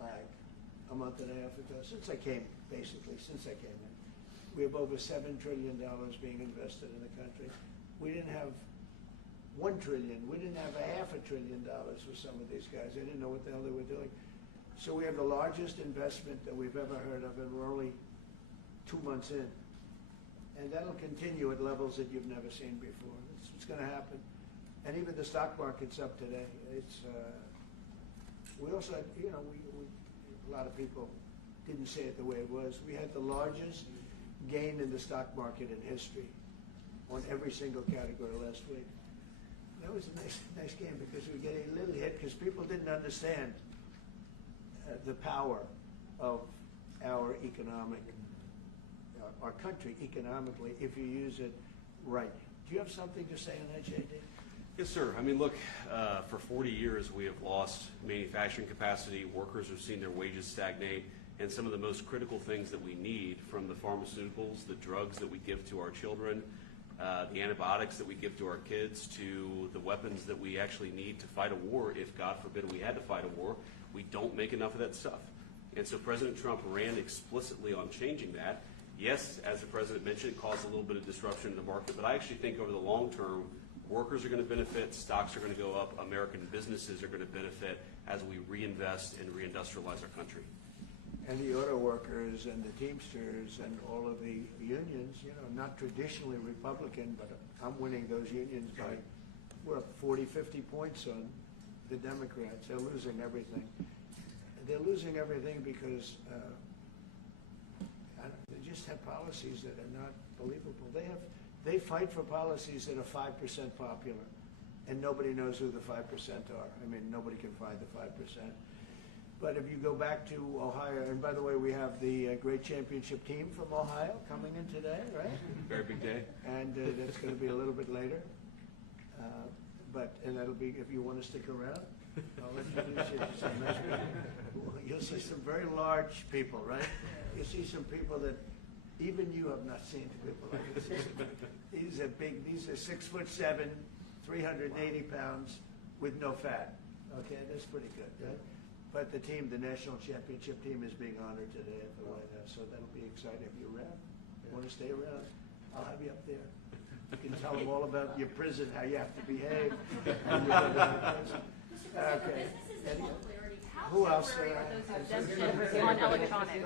like a month and a half ago, since I came in, we have over $7 trillion being invested in the country. We didn't have $1 trillion. We didn't have $500 billion for some of these guys. They didn't know what the hell they were doing. So we have the largest investment that we've ever heard of, and we're only 2 months in. And that'll continue at levels that you've never seen before. It's what's going to happen. And even the stock market's up today. We also had, you know, a lot of people didn't say it the way it was. We had the largest gain in the stock market in history on every single category last week. That was a nice game because we get a little hit because people didn't understand the power of our our country economically if you use it right. Do you have something to say on that, JD? Yes, sir. I mean, look, for 40 years we have lost manufacturing capacity. Workers have seen their wages stagnate. And some of the most critical things that we need, from the pharmaceuticals, the drugs that we give to our children, the antibiotics that we give to our kids, to the weapons that we actually need to fight a war, if God forbid we had to fight a war, we don't make enough of that stuff. And so President Trump ran explicitly on changing that. Yes, as the President mentioned, it caused a little bit of disruption in the market, but I actually think over the long term, workers are going to benefit, stocks are going to go up, American businesses are going to benefit as we reinvest and reindustrialize our country. And the auto workers and the Teamsters and all of the unions, you know, not traditionally Republican, but I'm winning those unions by, we're up 40, 50 points on the Democrats. They're losing everything. They're losing everything because they just have policies that are not believable. They fight for policies that are 5% popular, and nobody knows who the 5% are. I mean, nobody can find the 5%. But if you go back to Ohio, and by the way, we have the great championship team from Ohio coming in today, right? Very big day. And that's going to be a little bit later. And that'll be, if you want to stick around, I'll introduce you to some nice people. You'll see some very large people, right? You'll see some people that even you have not seen people like this. These are big, these are 6'7", 380 pounds with no fat. Okay, that's pretty good, right? But the team, the national championship team, is being honored today at the White House, so that'll be exciting. If you're around, want to stay around, I'll have you up there. You can tell them all about your prison, how you have to behave. Okay. Who else? On electronics.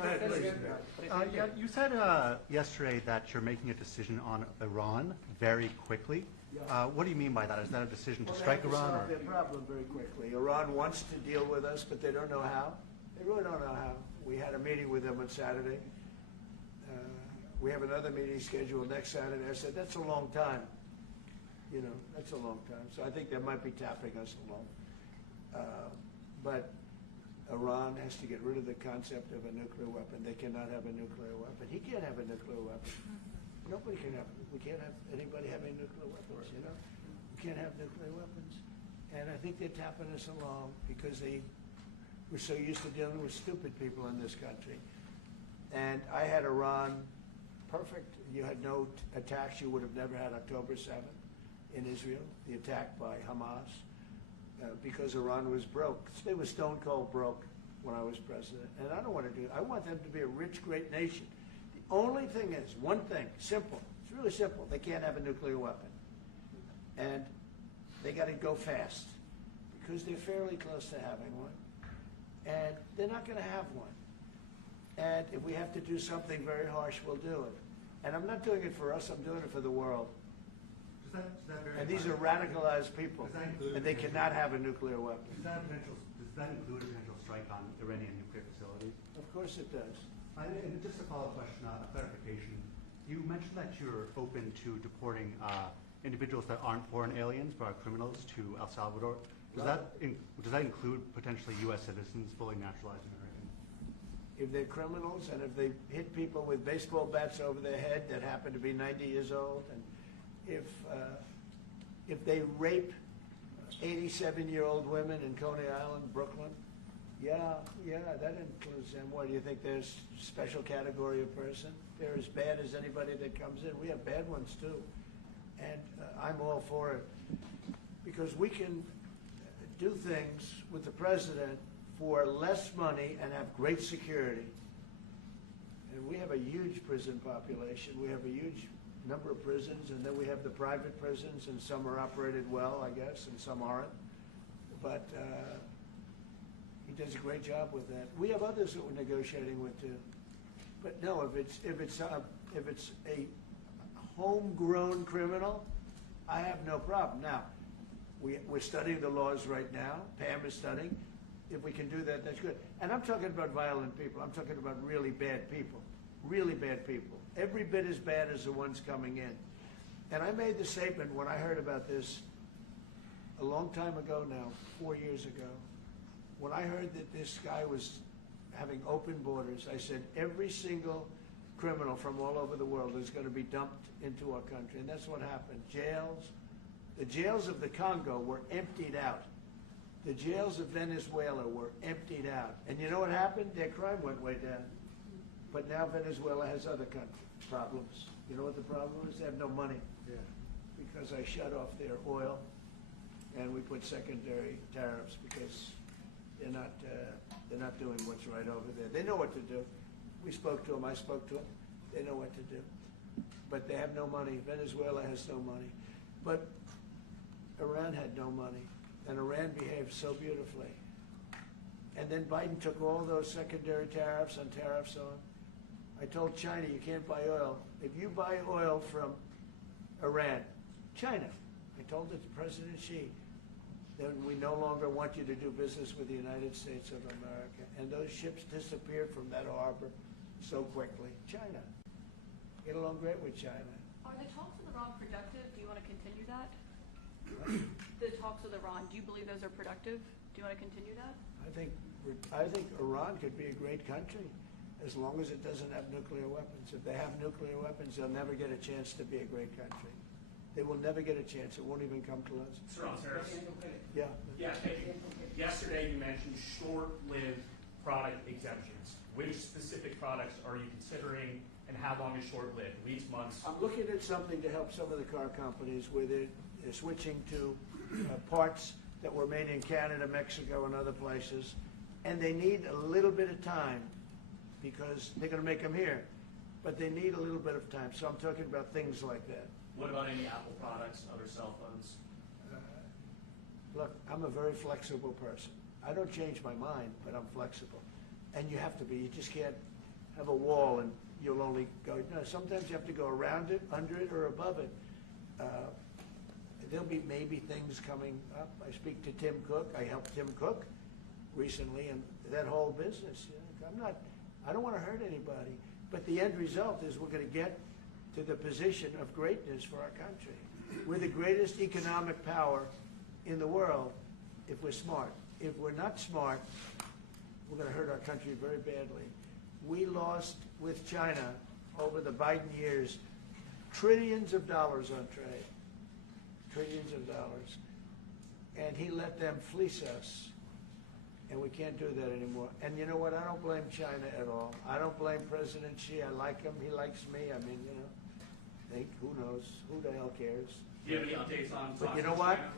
Yeah, you said yesterday that you're making a decision on Iran very quickly. What do you mean by that? Is that a decision to strike They have to Iran? solve their problem very quickly. Iran wants to deal with us, but they don't know how. They really don't know how. We had a meeting with them on Saturday. We have another meeting scheduled next Saturday. I said, that's a long time. You know, that's a long time. So I think they might be tapping us along. But Iran has to get rid of the concept of a nuclear weapon. They cannot have a nuclear weapon. He can't have a nuclear weapon. Nobody can have. We can't have anybody having nuclear weapons. You know, we can't have nuclear weapons. And I think they're tapping us along because we're so used to dealing with stupid people in this country. And I had Iran perfect. You had no attacks. You would have never had October 7th in Israel, the attack by Hamas, because Iran was broke. They were stone cold broke when I was president. And I don't want to do it. I want them to be a rich, great nation. The only thing is, one thing, simple. It's really simple. They can't have a nuclear weapon. And they got to go fast because they're fairly close to having one. And they're not going to have one. And if we have to do something very harsh, we'll do it. And I'm not doing it for us, I'm doing it for the world. And these are radicalized people, and they cannot have a nuclear weapon. Does that include a potential strike on Iranian nuclear facilities? Of course it does. And just a follow-up question, a clarification. You mentioned that you're open to deporting individuals that aren't foreign aliens but are criminals to El Salvador. Does that include potentially U.S. citizens fully naturalized American? If they're criminals and if they hit people with baseball bats over their head that happen to be 90 years old, and if they rape 87-year-old women in Coney Island, Brooklyn, yeah, that includes them. What, do you think there's a special category of person? They're as bad as anybody that comes in. We have bad ones too. And I'm all for it because we can do things with the president for less money and have great security. And we have a huge prison population. We have a huge number of prisons, and then we have the private prisons, and some are operated well, I guess, and some aren't. But he does a great job with that. We have others that we're negotiating with too. But no, if it's a homegrown criminal, I have no problem. Now, we're studying the laws right now. Pam is studying. If we can do that, that's good. And I'm talking about violent people. I'm talking about really bad people. Really bad people. Every bit as bad as the ones coming in. And I made the statement when I heard about this a long time ago now, 4 years ago. When I heard that this guy was having open borders, I said every single criminal from all over the world is going to be dumped into our country. And that's what happened. Jails. The jails of the Congo were emptied out. The jails of Venezuela were emptied out. And you know what happened? Their crime went way down. But now Venezuela has other problems. You know what the problem is? They have no money. Yeah. Because I shut off their oil, and we put secondary tariffs because they're not doing what's right over there. They know what to do. We spoke to them. I spoke to them. They know what to do. But they have no money. Venezuela has no money. But Iran had no money. And Iran behaved so beautifully. And then Biden took all those secondary tariffs and tariffs on. I told China, you can't buy oil. If you buy oil from Iran, China, I told it to President Xi, then we no longer want you to do business with the United States of America. And those ships disappeared from that harbor so quickly. China. Get along great with China. Are the talks with Iran productive? Do you want to continue that? The talks with Iran, do you believe those are productive? Do you want to continue that? I think Iran could be a great country as long as it doesn't have nuclear weapons. If they have nuclear weapons, they'll never get a chance to be a great country. They will never get a chance. It won't even come close. Sir, Yeah. Yeah, thank you. Yesterday you mentioned short-lived product exemptions. Which specific products are you considering, and how long is short-lived? Weeks, months? I'm looking at something to help some of the car companies where they're switching to parts that were made in Canada, Mexico, and other places, And they need a little bit of time because they're going to make them here. But they need a little bit of time. So I'm talking about things like that. What about any Apple products, other cell phones? Look, I'm a very flexible person. I don't change my mind, but I'm flexible. And you have to be. You just can't have a wall and you'll only go. No, sometimes you have to go around it, under it, or above it. There'll be maybe things coming up. I speak to Tim Cook. I helped Tim Cook recently, and that whole business. You know, I don't want to hurt anybody. But the end result is we're going to get to the position of greatness for our country. We're the greatest economic power in the world if we're smart. If we're not smart, we're going to hurt our country very badly. We lost with China over the Biden years trillions of dollars on trade. Trillions of dollars. And he let them fleece us. And we can't do that anymore. And you know what? I don't blame China at all. I don't blame President Xi. I like him. He likes me. I mean, you know, who knows? Who the hell cares? Do you have any updates on talks But you know with what? China?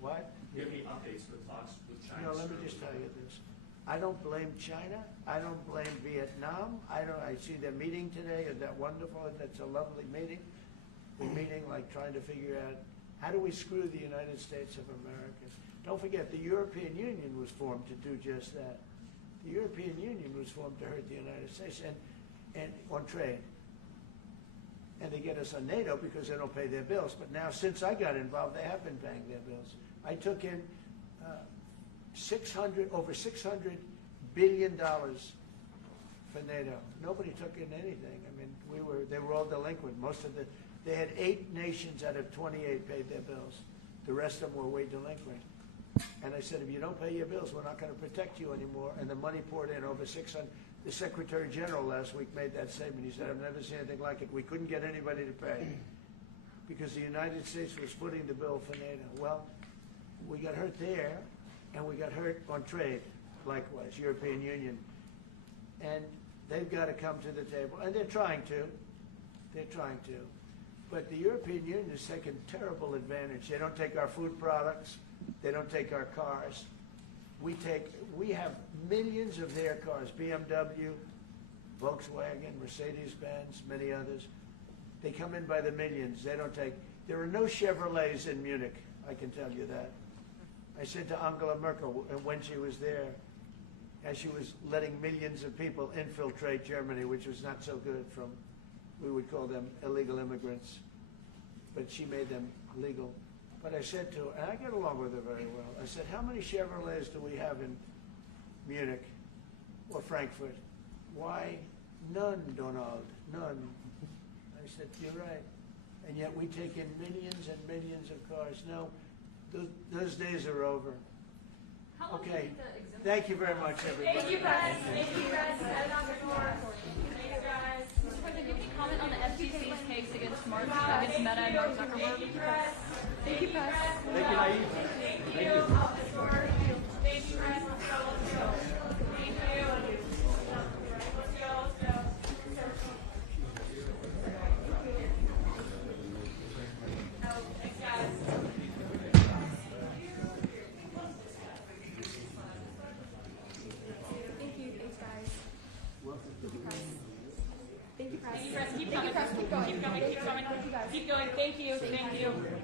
What? Do you have any updates for talks with China? You know, let me just tell you this. I don't blame China. I don't blame Vietnam. I see their meeting today. Is that wonderful? That's a lovely meeting. They're meeting like trying to figure out how do we screw the United States of America. Don't forget, the European Union was formed to do just that. The European Union was formed to hurt the United States and on trade. And they get us on NATO because they don't pay their bills. But now, since I got involved, they have been paying their bills. I took in over $600 billion for NATO. Nobody took in anything. I mean, they were all delinquent. They had 8 nations out of 28 paid their bills. The rest of them were way delinquent. And I said, if you don't pay your bills, we're not going to protect you anymore. And the money poured in over 600. The Secretary General last week made that statement. He said, I've never seen anything like it. We couldn't get anybody to pay because the United States was footing the bill for NATO. Well, we got hurt there, and we got hurt on trade, likewise, European Union. And they've got to come to the table. And they're trying to. They're trying to. But the European Union has taken terrible advantage. They don't take our food products. They don't take our cars. We have millions of their cars, BMW, Volkswagen, Mercedes-Benz, many others. They come in by the millions. They don't take, there are no Chevrolets in Munich, I can tell you that. I said to Angela Merkel when she was there, as she was letting millions of people infiltrate Germany, which was not so good from, we would call them illegal immigrants, but she made them legal. But I said to her, and I get along with her very well, I said, how many Chevrolets do we have in Munich or Frankfurt? Why, none, Donald, none. I said, you're right. And yet we take in millions and millions of cars. No, those days are over. Okay, thank you very much, everybody. Thank you, guys. Thank you, guys. Thank you, guys. Mr. President, do you have any comment on the FTC's case against Meta and Mark Zuckerberg? Thank you, press. Thank you, Nayib. Thank you. Thank you, press. Let's go. Thank you. Let's go. Thanks, guys. Thank you. Thanks, guys. Thank you, press. Thank you, press. Thank you, press. Keep Thank you, coming. press. Keep going. Keep going. Keep coming. Thank you, guys. Keep going. Thank you. Thank you.